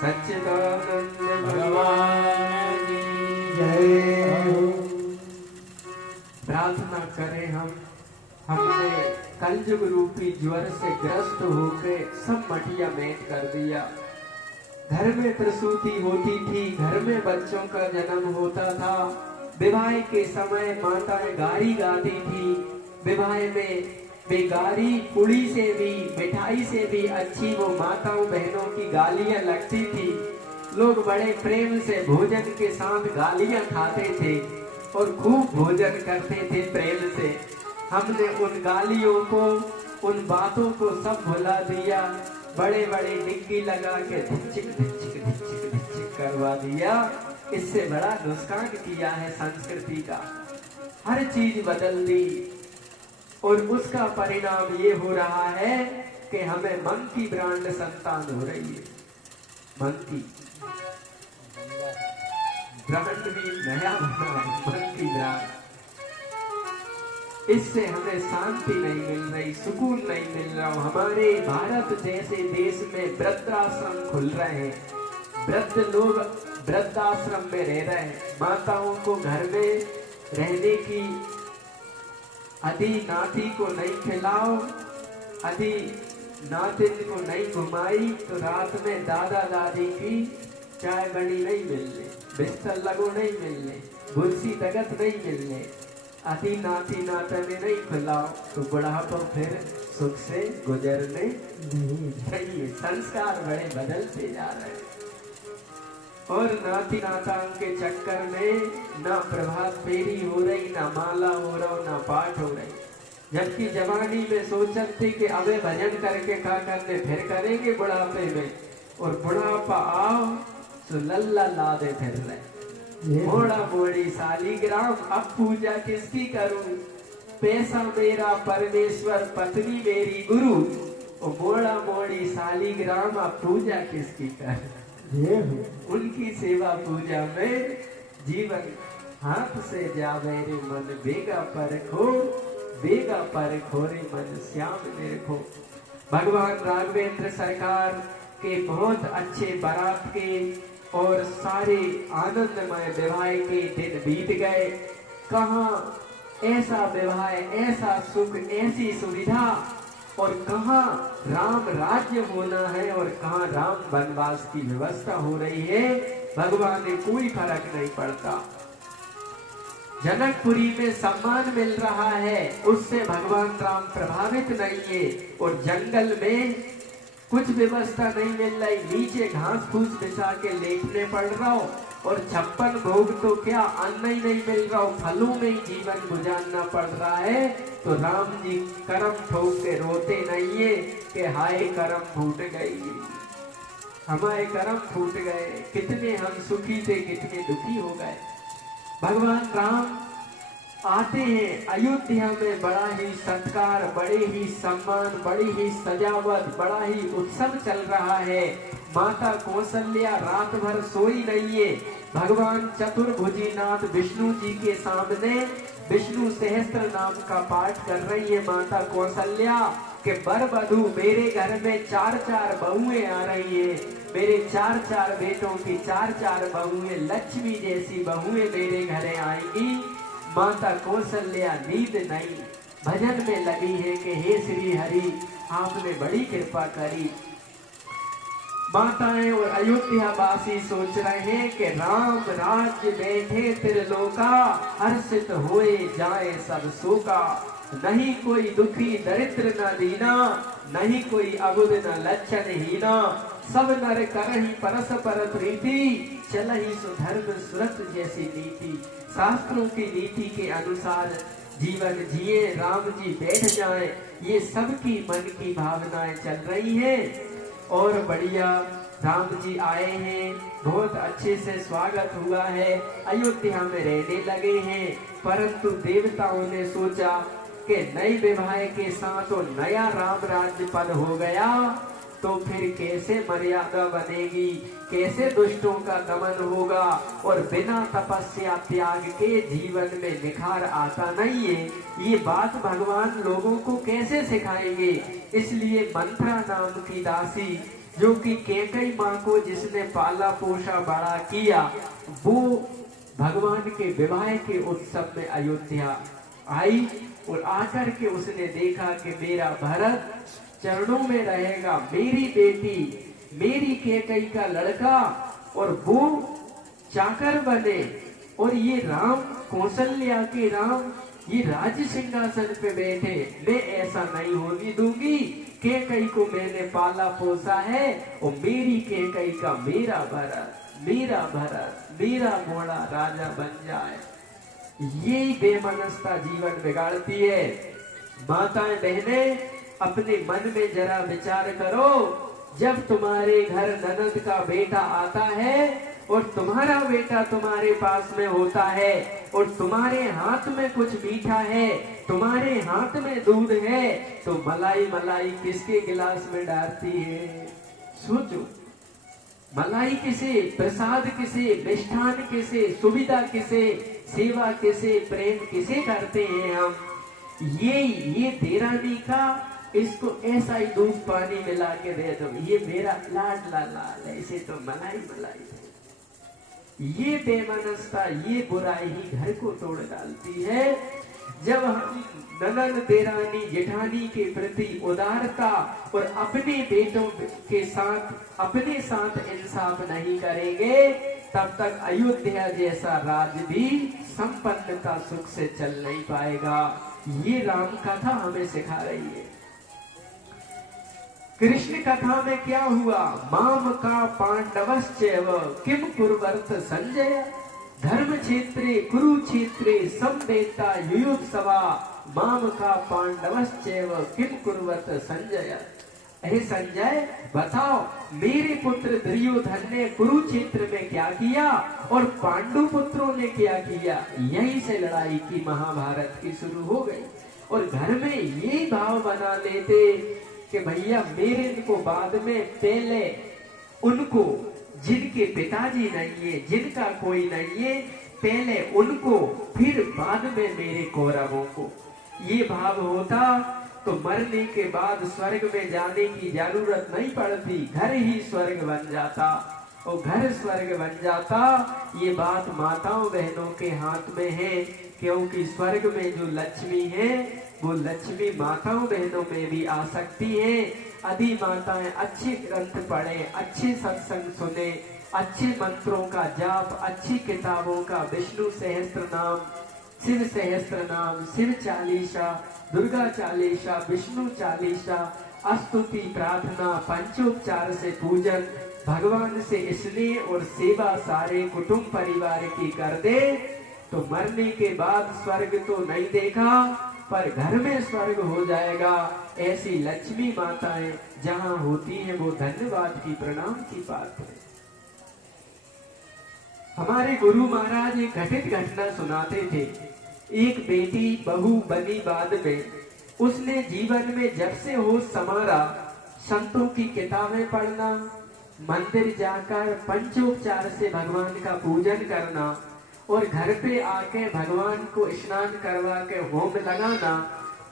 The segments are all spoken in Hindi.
सच्चिदानंद भगवान की जय। प्रार्थना करें हमने कलयुग रूपी ज्वर से ग्रस्त होके सब मटिया मेट कर दिया। घर में प्रसूति होती थी, घर में बच्चों का जन्म होता था। विवाह के समय माताएं गारी गाती थी। विवाह में बेगारी पुड़ी से भी, मिठाई से भी अच्छी वो माताओं बहनों की गालियां लगती थी। लोग बड़े प्रेम से भोजन के साथ गालियां खाते थे और खूब भोजन करते थे प्रेम से। हमने उन गालियों को, उन बातों को सब भुला दिया। बड़े बड़े डिग्गी लगा के धिचिक धिचिक धिचिक धिचिक करवा दिया। इससे बड़ा नुकसान किया है संस्कृति का। हर चीज बदल दी और उसका परिणाम ये हो रहा है कि हमें मंकी ब्रांड संतान हो रही है। मंकी ब्रांड भी नया बना है, मंकी ब्रांड। इससे हमें शांति नहीं मिल रही, सुकून नहीं मिल रहा। हमारे भारत जैसे देश में वृद्धाश्रम खुल रहे हैं, वृद्ध लोग वृद्धाश्रम में रह रहे हैं। माताओं को घर में रहने की, आदि नाती को नहीं खिलाओ, आदि नातिन को नहीं घुमाई तो रात में दादा दादी की चाय बनी नहीं मिलने, बिस्तर लगो नहीं मिलने, गुरसी तगत नहीं मिलने, आदि नाती नाता ने नहीं खिलाओ तो बुढ़ापा फिर सुख से गुजरने नहीं चाहिए। संस्कार बड़े बदलते जा रहे हैं और नाती नाताओं के चक्कर में ना प्रभात फेरी हो रही, ना माला हो रहा, ना पाठ हो रही। जबकि जवानी में सोचते थे कि अबे भजन करके क्या करने, फिर करेंगे बुढ़ापे में। और बुढ़ापा आओ तो लल्ला लादे फिर रहे। मोड़ा मोड़ी सालीग्राम, अब पूजा किसकी करूं? पैसा मेरा परमेश्वर, पत्नी मेरी गुरु। और मोड़ा मोड़ी सालीग्राम, अब पूजा किसकी करूं? उनकी सेवा पूजा में जीवन हाथ से जावे रे मन, बेगा परखो बेगा परखो रे मन, श्याम निरखो। भगवान राघवेंद्र सरकार के बहुत अच्छे बारात के और सारे आनंदमय विवाह के दिन बीत गए। कहाँ ऐसा विवाह, ऐसा सुख, ऐसी सुविधा, और कहाँ राम राज्य होना है और कहाँ राम वनवास की व्यवस्था हो रही है। भगवान ने कोई फर्क नहीं पड़ता। जनकपुरी में सम्मान मिल रहा है, उससे भगवान राम प्रभावित नहीं है। और जंगल में कुछ व्यवस्था नहीं मिल रही, नीचे घास फूस बिछा के लेटने पड़ रहा हो। और 56 भोग तो क्या अन्न ही नहीं मिल रहा हो, फलों में ही जीवन गुजारना पड़ रहा है। तो राम जी करम ठोक के रोते नहीं है कि हाय करम फूट गई, हमारे करम फूट गए, कितने हम सुखी थे, कितने दुखी हो गए। भगवान राम आते हैं अयोध्या में, बड़ा ही सत्कार, बड़े ही सम्मान, बड़ी ही सजावट, बड़ा ही उत्सव चल रहा है। माता कौशल्या रात भर सोई नहीं है। भगवान चतुर्भुजी नाथ विष्णु जी के सामने विष्णु सहस्त्र नाम का पाठ कर रही है माता कौशल्या के बर वधू, मेरे घर में 4-4 बहुएं आ रही है, मेरे 4-4 बेटों की 4-4 बहुएं, लक्ष्मी जैसी बहुएं मेरे घरे आएंगी। माता कौशल्या नींद नहीं, भजन में लगी है कि हे श्री हरि आपने बड़ी कृपा करी। माताएं और अयोध्या वासी सोच रहे हैं कि राम राज्य बैठे त्रिलोका, हर्षित होए जाए सब शोका। नहीं कोई दुखी दरिद्र न दीना, नहीं कोई अबुध न लक्षण हीना। सब नर करहि परस्पर प्रीति, चलहि सुधर्म सुरत जैसी नीति। शास्त्रों की नीति के अनुसार जीवन जिए, राम जी बैठ जाएं, ये सबकी मन की भावनाएं चल रही हैं। और बढ़िया राम जी आए हैं, बहुत अच्छे से स्वागत हुआ है, अयोध्या में रहने लगे हैं। परंतु देवताओं ने सोचा कि नए विवाह के साथ तो नया राम राज्य पद हो गया, तो फिर कैसे मर्यादा बनेगी, कैसे दुष्टों का दमन होगा। और बिना तपस्या त्याग के जीवन में निखार आता नहीं है। ये बात भगवान लोगों को कैसे सिखाएंगे। इसलिए मंत्रा नाम की दासी जो कि कैकेयी माँ को जिसने पाला पोषा बड़ा किया, वो भगवान के विवाह के उत्सव में अयोध्या आई और आकर के उसने देखा कि मेरा भरत चरणों में रहेगा, मेरी बेटी, मेरी कैकेयी का लड़का और वो चाकर बने, और ये राम, कौशल्या के राम, ये राज्य सिंहासन पे बैठे, मैं ऐसा नहीं होने दूंगी। कैकेयी को मैंने पाला पोसा है और मेरी कैकेयी का मेरा भरत, मेरा घोड़ा राजा बन जाए। यही बेमनस्ता जीवन बिगाड़ती है। माताएं बहनें, अपने मन में जरा विचार करो, जब तुम्हारे घर ननद का बेटा आता है और तुम्हारा बेटा तुम्हारे पास में होता है और तुम्हारे हाथ में कुछ मीठा है, तुम्हारे हाथ में दूध है, तो मलाई किसके गिलास में डालती है? सोचो, मलाई किसे, प्रसाद किसे, मिष्ठान किसे, सुविधा किसे, सेवा किसे, प्रेम किसे करते हैं हम? ये देरानी का, इसको ऐसा ही दूध पानी मिला के दे दो, ये मेरा लाडला लाल है, इसे तो मलाई है। ये बेमनस्ता, ये बुराई ही घर को तोड़ डालती है। जब हम ननद, देरानी, जेठानी के प्रति उदारता और अपने बेटों के साथ अपने साथ इंसाफ नहीं करेंगे, तब तक अयोध्या जैसा राज्य भी संपन्नता सुख से चल नहीं पाएगा। ये राम कथा हमें सिखा रही है। कृष्ण कथा में क्या हुआ? माम का पांडवश्चैव किम कुर्वत संजय, धर्म क्षेत्रे कुरुक्षेत्रे समवेता युयुत्सवा, माम का पांडवश्चैव किम कुर्वत संजय। अरे संजय बताओ, मेरे पुत्र दुर्योधन ने कुरुक्षेत्र में क्या किया और पांडु पुत्रों ने क्या किया? यहीं से लड़ाई की महाभारत की शुरू हो गई। और घर में ये भाव बना लेते कि भैया मेरे को बाद में, पहले उनको, जिनके पिताजी नहीं है, जिनका कोई नहीं है, पहले उनको, फिर बाद में मेरे कौरवों को। ये भाव होता तो मरने के बाद स्वर्ग में जाने की जरूरत नहीं पड़ती, घर ही स्वर्ग बन जाता। और घर स्वर्ग बन जाता, ये बात माताओं बहनों के हाथ में है, क्योंकि स्वर्ग में जो लक्ष्मी है वो लक्ष्मी माताओं बहनों में भी आ सकती है। यदि माताएं अच्छे ग्रंथ पढ़े, अच्छे सत्संग सुने, अच्छे मंत्रों का जाप, अच्छी किताबों का विष्णु सहस्त्र नाम, शिव सहस्त्र नाम, शिव चालीसा, दुर्गा चालीसा, विष्णु चालीसा, स्तुति, प्रार्थना, पंचोपचार से पूजन, भगवान से स्नेह और सेवा सारे कुटुंब परिवार की कर दे, तो मरने के बाद स्वर्ग तो नहीं देखा पर घर में स्वर्ग हो जाएगा। ऐसी लक्ष्मी माताएं जहां होती हैं वो धन्यवाद की, प्रणाम की बात है। हमारे गुरु महाराज एक घटित घटना सुनाते थे। एक बेटी बहू बनी बाद में, उसने जीवन में जब से होश संवारा, संतों की किताबें पढ़ना, मंदिर जाकर पंचोपचार से भगवान का पूजन करना और घर पे आके भगवान को स्नान करवा के होम लगाना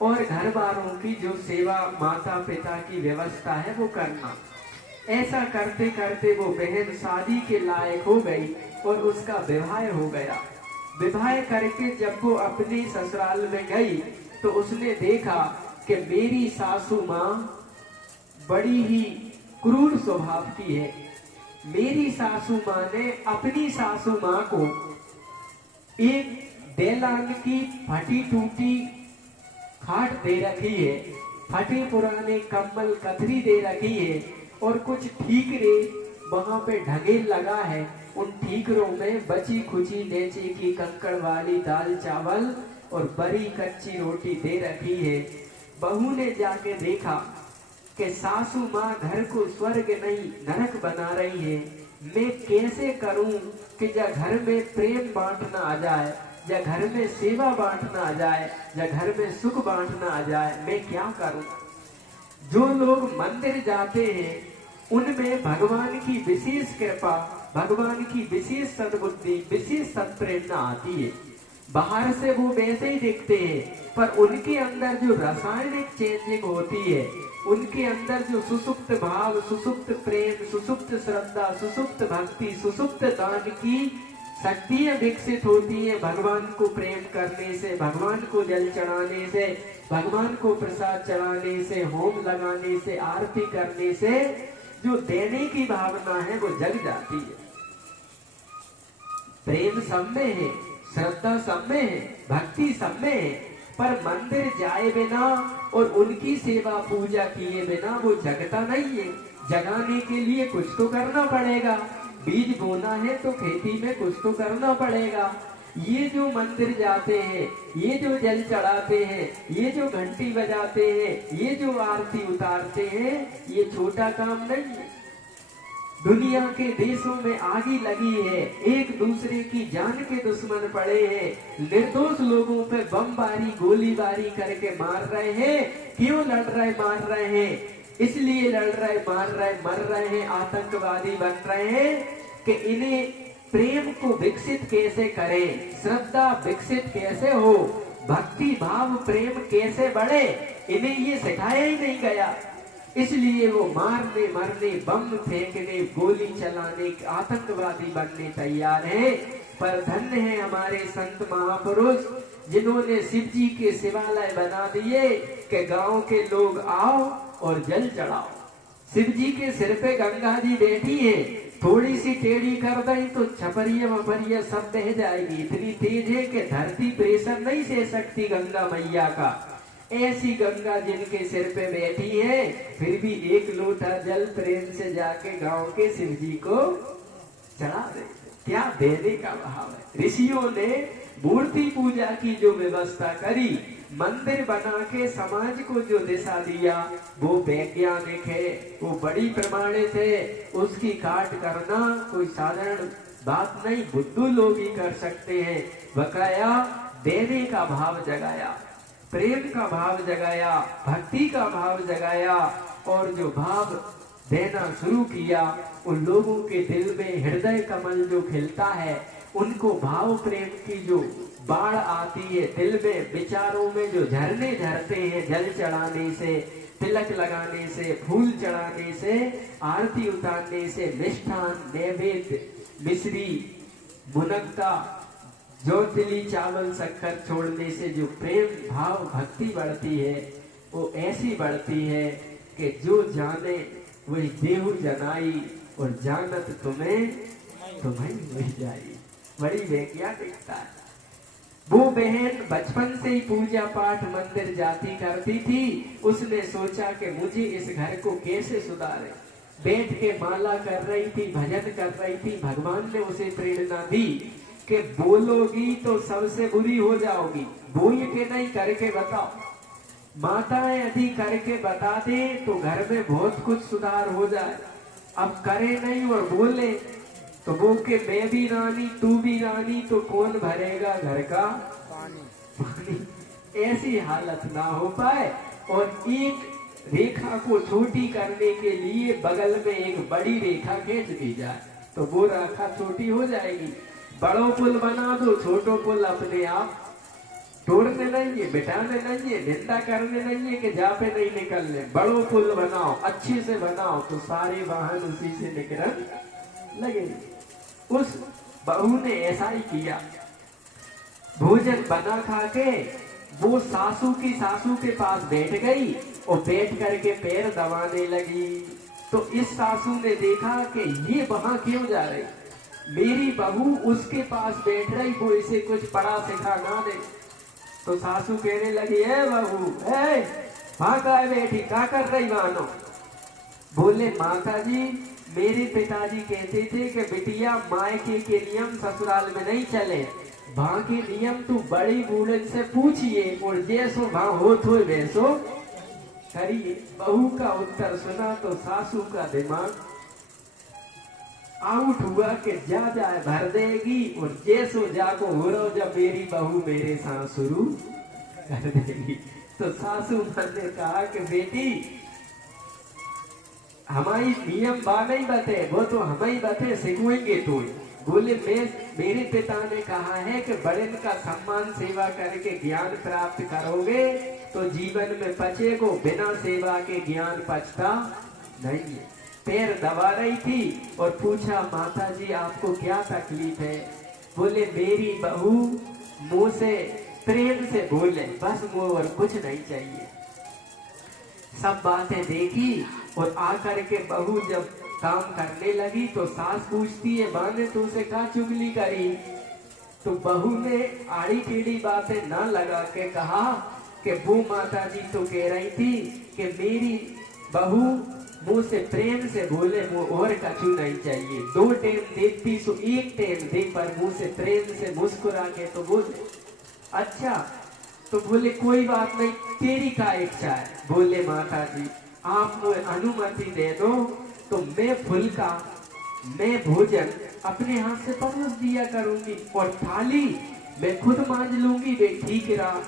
और घर वालों की जो सेवा, माता पिता की व्यवस्था है वो करना। ऐसा करते करते वो बहन शादी के लायक हो गई और उसका विवाह हो गया। विवाह करके जब वो अपने ससुराल में गई तो उसने देखा कि मेरी सासू माँ बड़ी ही क्रूर स्वभाव की है। मेरी सासू माँ ने अपनी सासू माँ को एक बेलान की फटी टूटी खाट दे रखी है, फटे पुराने कंबल कथरी दे रखी है और कुछ ठीकरे वहां पे ढगेल लगा है। उन ठीकरों में बची खुची नेचे की कंकड़ वाली दाल चावल और बड़ी कच्ची रोटी दे रखी है। बहू ने जाके देखा कि सासू माँ घर को स्वर्ग नहीं नरक बना रही है। मैं कैसे करूं कि या घर में प्रेम बांटना आ जाए, या घर में सेवा बांटना आ जाए, या घर में सुख बांटना आ जाए, मैं क्या करूं? जो लोग मंदिर जाते हैं उनमें भगवान की विशेष कृपा, भगवान की विशेष सद्बुद्धि, विशेष सत्प्रेरणा आती है। बाहर से वो वैसे ही दिखते हैं पर उनके अंदर जो रासायनिक चेंजिंग होती है उनके अंदर जो सुसुप्त भाव, सुसुप्त प्रेम, सुसुप्त श्रद्धा, सुसुप्त भक्ति, सुसुप्त दान की शक्तियां विकसित होती है भगवान को प्रेम करने से, भगवान को जल चढ़ाने से, भगवान को प्रसाद चढ़ाने से, होम लगाने से, आरती करने से जो देने की भावना है वो जग जाती है। प्रेम सब में है, श्रद्धा सब में है, भक्ति सब में है, पर मंदिर जाए बिना और उनकी सेवा पूजा किए बिना वो जगता नहीं है। जगाने के लिए कुछ तो करना पड़ेगा, बीज बोना है तो खेती में कुछ तो करना पड़ेगा। ये जो मंदिर जाते हैं, ये जो जल चढ़ाते हैं, ये जो घंटी बजाते हैं, ये जो आरती उतारते हैं, ये छोटा काम नहीं है। दुनिया के देशों में आगी लगी है, एक दूसरे की जान के दुश्मन पड़े हैं, निर्दोष लोगों पे बमबारी गोलीबारी करके मार रहे हैं। क्यों लड़ रहे मार रहे हैं? इसलिए लड़ रहे मार रहे मर रहे हैं, आतंकवादी बन रहे हैं कि इन्हें प्रेम को विकसित कैसे करें, श्रद्धा विकसित कैसे हो, भक्ति भाव प्रेम कैसे बढ़े, इन्हें ये सिखाया ही नहीं गया। इसलिए वो मारने मरने, बम फेंकने, गोली चलाने, आतंकवादी बनने तैयार हैं। पर धन्य है हमारे संत महापुरुष जिन्होंने शिव जी के शिवालय बना दिए कि गांव के लोग आओ और जल चढ़ाओ। शिव जी के सिर पे गंगा जी बैठी है, थोड़ी सी टेढ़ी कर दें तो छपरिया मपरिया सब बह जाएगी। इतनी तेज है कि धरती प्रेशर नहीं सह सकती गंगा मैया का। ऐसी गंगा जिनके सिर पे बैठी है, फिर भी एक लोटा जल प्रेम से जाके गांव के शिव जी को चढ़ा दे। क्या देने का भाव है। ऋषियों ने मूर्ति पूजा की जो व्यवस्था करी, मंदिर बना के समाज को जो दिशा दिया, वो वैज्ञानिक है, वो बड़ी प्रमाणित है। उसकी काट करना कोई साधारण बात नहीं, बुद्धू लोग ही कर सकते हैं। बकाया देने का भाव जगाया, प्रेम का भाव जगाया, भक्ति का भाव जगाया, और जो भाव देना शुरू किया, उन लोगों के दिल में हृदय कमल जो खिलता है, उनको भाव प्रेम की जो बाढ़ आती है, दिल में विचारों में जो झरने झरते हैं, जल चढ़ाने से, तिलक लगाने से, फूल चढ़ाने से, आरती उतारने से, मिष्ठान नैवेद्य मिश्री मुनक्का ज्योतिली चावल शक्कर छोड़ने से जो प्रेम भाव भक्ति बढ़ती है, वो ऐसी बढ़ती है कि जो जाने वही देहु जनाई, और जानत तुम्हें तुम्हें वही जाई। बड़ी वैज्ञानिकता है। वो बहन बचपन से ही पूजा पाठ मंदिर जाती करती थी। उसने सोचा कि मुझे इस घर को कैसे सुधारे। बैठ के माला कर रही थी, भजन कर रही थी। भगवान ने उसे प्रेरणा दी कि बोलोगी तो सबसे बुरी हो जाओगी, बोल के नहीं करके बताओ। माताएं यदि करके बता दे तो घर में बहुत कुछ सुधार हो जाए। अब करे नहीं और बोले तो वो के मैं भी रानी तू भी रानी, तो कौन भरेगा घर का पानी। ऐसी हालत ना हो पाए, और एक रेखा को छोटी करने के लिए बगल में एक बड़ी रेखा खींच दी जाए तो वो रेखा छोटी हो जाएगी। बड़ो पुल बना दो, छोटो पुल अपने आप तोड़ने नहीं है, बिठाने नहीं है, निंदा करने नहीं है कि जा पे नहीं निकलने। बड़ो पुल बनाओ, अच्छे से बनाओ, तो सारे वाहन उसी से निकल लगेंगे। उस बहू ने ऐसा ही किया। भोजन बना खा के वो सासू के पास बैठ गई और बैठ करके पैर दबाने लगी। तो इस सासू ने देखा कि ये वहां क्यों जा रही, मेरी बहू उसके पास बैठ रही, वो इसे कुछ पढ़ा सिखा ना दे। तो सासू कहने लगी, ए बहू, वहां का बैठी क्या कर रही मानो। बोले माता जी, मेरे पिताजी कहते थे कि बिटिया मायके के नियम ससुराल में नहीं चले, वहां के नियम तू बड़ी बूढ़न से पूछिए और जैसो वहां हो तो वैसो करिए। बहू का उत्तर सुना तो सासू का दिमाग आउट हुआ कि जा जाए भर देगी, और जैसो जाको हो रहा जब मेरी बहू मेरे साथ शुरू कर देगी। तो सासू ने कहा कि बेटी हमारी नियम बा नहीं बते, वो तो हमें बते सिखवेंगे। तो बोले मेरे पिता ने कहा है कि बड़े का सम्मान सेवा करके ज्ञान प्राप्त करोगे तो जीवन में पचेगो, बिना सेवा के ज्ञान पचता नहीं है। पैर दबा रही थी और पूछा माता जी आपको क्या तकलीफ है? बोले मेरी बहू मुंह से प्रेम से बोले, बस मुंह और कुछ नहीं चाहिए। सब बातें देखी और आकर के बहू जब काम करने लगी तो सास पूछती है माँ ने तुमसे क्या चुगली करी? तो बहू ने आड़ी टेढ़ी बातें ना लगा के कहा कि वो माता जी तो कह रही थी कि मेरी बहू मुंह से प्रेम से बोले, मुंह और कछु नहीं चाहिए। 2 टाइम देखती सो 1 टाइम दे, पर मुंह से प्रेम से मुस्कुरा के तो बोले। अच्छा, तो बोले कोई बात नहीं, तेरी क्या इच्छा है? बोले माता जी आप मुझे अनुमति दे दो तो मैं भोजन अपने हाथ से परोस दिया करूंगी और थाली मैं खुद मांज लूंगी। वे ठीक रहा,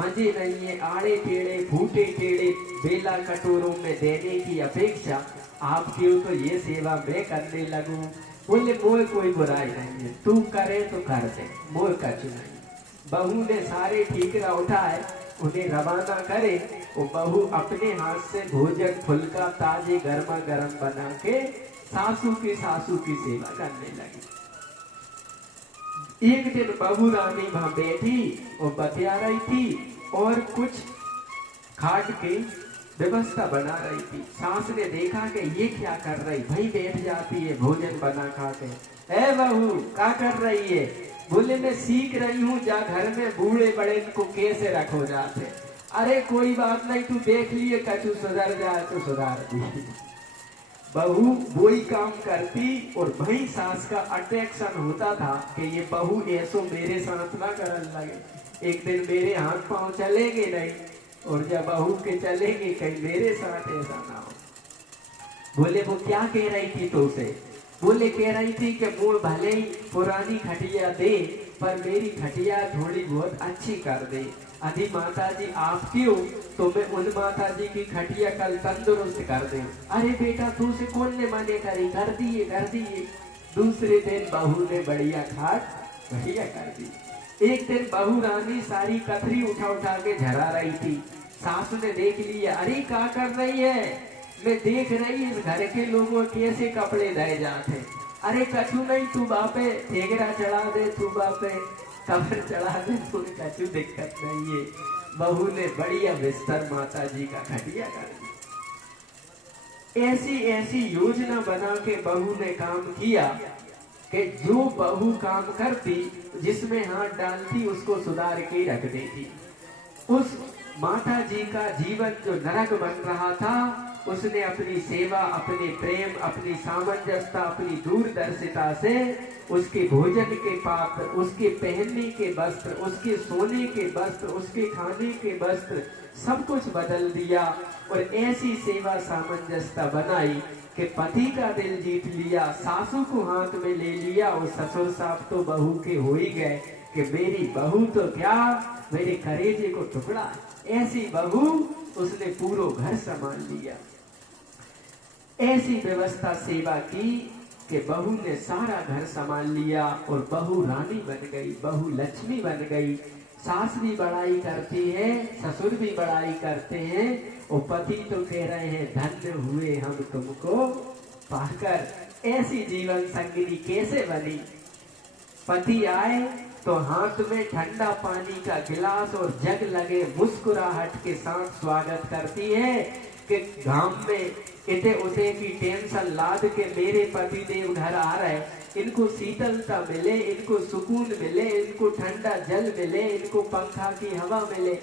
मजे नहीं है आड़े टेढ़े फूटे टेढ़े बेला कटोरों में देने की अपेक्षा आपकी तो ये सेवा मैं करने लगूं। बोले मोह कोई बुराई नहीं है, तू करे तो कर दे, मोह कछु नहीं। बहू ने सारे ठीकरा उठाए, उन्हें रवाना करे और बहू अपने हाथ से भोजन फुल्का ताजे गर्मा गर्म बना के सासू की सेवा करने लगी। एक दिन बहू रानी वहां बैठी और बतिया रही थी और कुछ खाट की व्यवस्था बना रही थी। सास ने देखा कि ये क्या कर रही, भाई बैठ जाती है भोजन बना खाते। ए बहू क्या कर रही है? बोले मैं सीख रही हूँ जा घर में बूढ़े बड़े को कैसे रखो जाते। अरे कोई बात नहीं, तू देख लिए कछु सुधर जाए तो सुधार दी। बहू वही काम करती और भाई सास का अट्रैक्शन होता था कि ये बहू ऐसो मेरे साथ ना करने लगे। एक दिन मेरे हाथ पांव चलेंगे नहीं और जब बहू के चलेंगे कहीं मेरे साथ ऐसा ना हो। बोले वो क्या कह रही थी तो उसे? बोले कह रही थी कि वो भले ही पुरानी खटिया दे पर मेरी खटिया थोड़ी बहुत अच्छी कर दे। यदि माता जी आपकी हो तो मैं उन माता जी की खटिया कल तंदुरुस्त कर दे। अरे बेटा तू से कौन ने मने करी? कर दिए कर दिए। दूसरे दिन बहू ने बढ़िया खाट बढ़िया कर दी। एक दिन बहू रानी सारी कथरी उठा उठा के झरा रही थी। सासू ने देख लिया, अरे क्या कर रही है? मैं देख रही इस घर के लोगों कैसे कपड़े धए जाते। अरे कछु नहीं, तू बापे ठेगरा चढ़ा दे, तू बापे कबर चढ़ा दे, तू कछु दिक्कत नहीं है। बहू ने बढ़िया बिस्तर माता जी का खटिया कर दी। ऐसी योजना बना के बहू ने काम किया कि जो बहू काम करती जिसमें हाथ डालती उसको सुधार के रख देती। उस माता जी का जीवन जो नरक बन रहा था उसने अपनी सेवा, अपने प्रेम, अपनी सामंजस्यता, अपनी दूरदर्शिता से उसके भोजन के पात्र, उसके पहनने के वस्त्र, उसके सोने के वस्त्र, उसके खाने के वस्त्र सब कुछ बदल दिया और ऐसी सेवा सामंजस्यता बनाई कि पति का दिल जीत लिया, सासू को हाथ में ले लिया और ससुर साहब तो बहू के हो ही गए कि मेरी बहू तो क्या मेरे करेजे को टुकड़ा। ऐसी बहू उसने पूरा घर संभाल लिया। ऐसी व्यवस्था सेवा की कि बहू ने सारा घर संभाल लिया और बहू रानी बन गई, बहू लक्ष्मी बन गई। सास भी बड़ाई करती है, ससुर भी बड़ाई करते हैं और पति तो कह रहे हैं धन्य हुए हम तुमको पाकर। ऐसी जीवन संगिनी कैसे बनी? पति आए तो हाथ में ठंडा पानी का गिलास और जग लगे मुस्कुराहट के साथ स्वागत करती है कि गांव में इते उते की टेंशन लाद के मेरे पति देव घर आ रहे, इनको शीतलता मिले, इनको सुकून मिले, इनको ठंडा जल मिले, इनको पंखा की हवा मिले।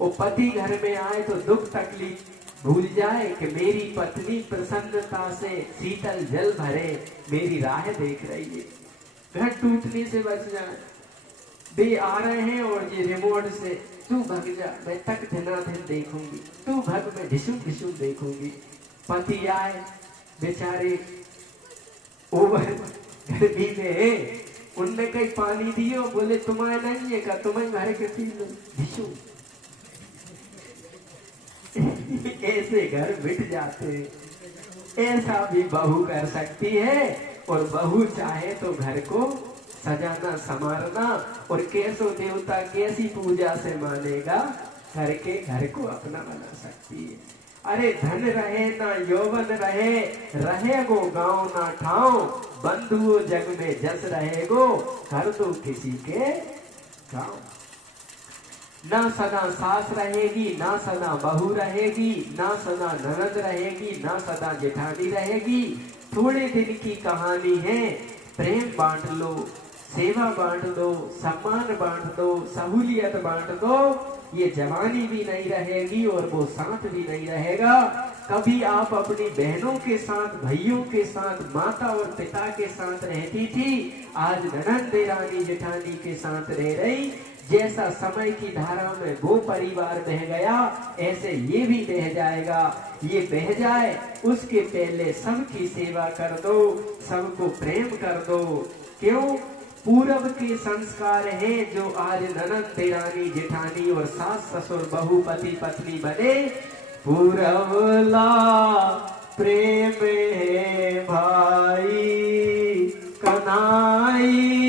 वो पति घर में आए तो दुख तकलीफ भूल जाए कि मेरी पत्नी प्रसन्नता से शीतल जल भरे मेरी राह देख रही है, घर टूटने से बच जाए। वे आ रहे हैं और ये रिमोट से तू भग जा, मैं तक धनाधन देखूंगी, तू भग मैं ढिशुम ढिशुम देखूंगी। पति आए बेचारे ओवर गर्मी में, उनने कहीं पानी दियो, बोले तुम्हारे नहीं है का, तुम्हें घर के पी लो ढिशुम। ऐसे घर मिट जाते। ऐसा भी बहू कर सकती है और बहू चाहे तो घर को सजाना संवारना। और कैसो देवता कैसी पूजा से मानेगा, करके घर को अपना बना सकती है। अरे धन रहे ना यौवन रहे, रहे गो गांव ना ठाव, बंधुओं जग में जस रहे गो, कर दो किसी के गांव। ना सदा सास रहेगी, ना सदा बहू रहेगी, ना सदा ननद रहेगी, ना सदा जेठानी रहेगी। थोड़े दिन की कहानी है, प्रेम बांट लो, सेवा बांट दो, सम्मान बांट दो, सहूलियत बांट दो। ये जवानी भी नहीं रहेगी और वो साथ भी नहीं रहेगा। कभी आप अपनी बहनों के साथ, भाइयों के साथ, माता और पिता के साथ रहती थी, आज ननद देरानी जेठानी के साथ रह रही। जैसा समय की धारा में वो परिवार बह गया, ऐसे ये भी बह जाएगा। ये बह जाए उसके पहले सबकी सेवा कर दो, सबको प्रेम कर दो। क्यों? पूरब के संस्कार हैं जो आज ननद देरानी जेठानी और सास ससुर बहू पति पत्नी बने। पूरबला प्रेम है भाई कनाई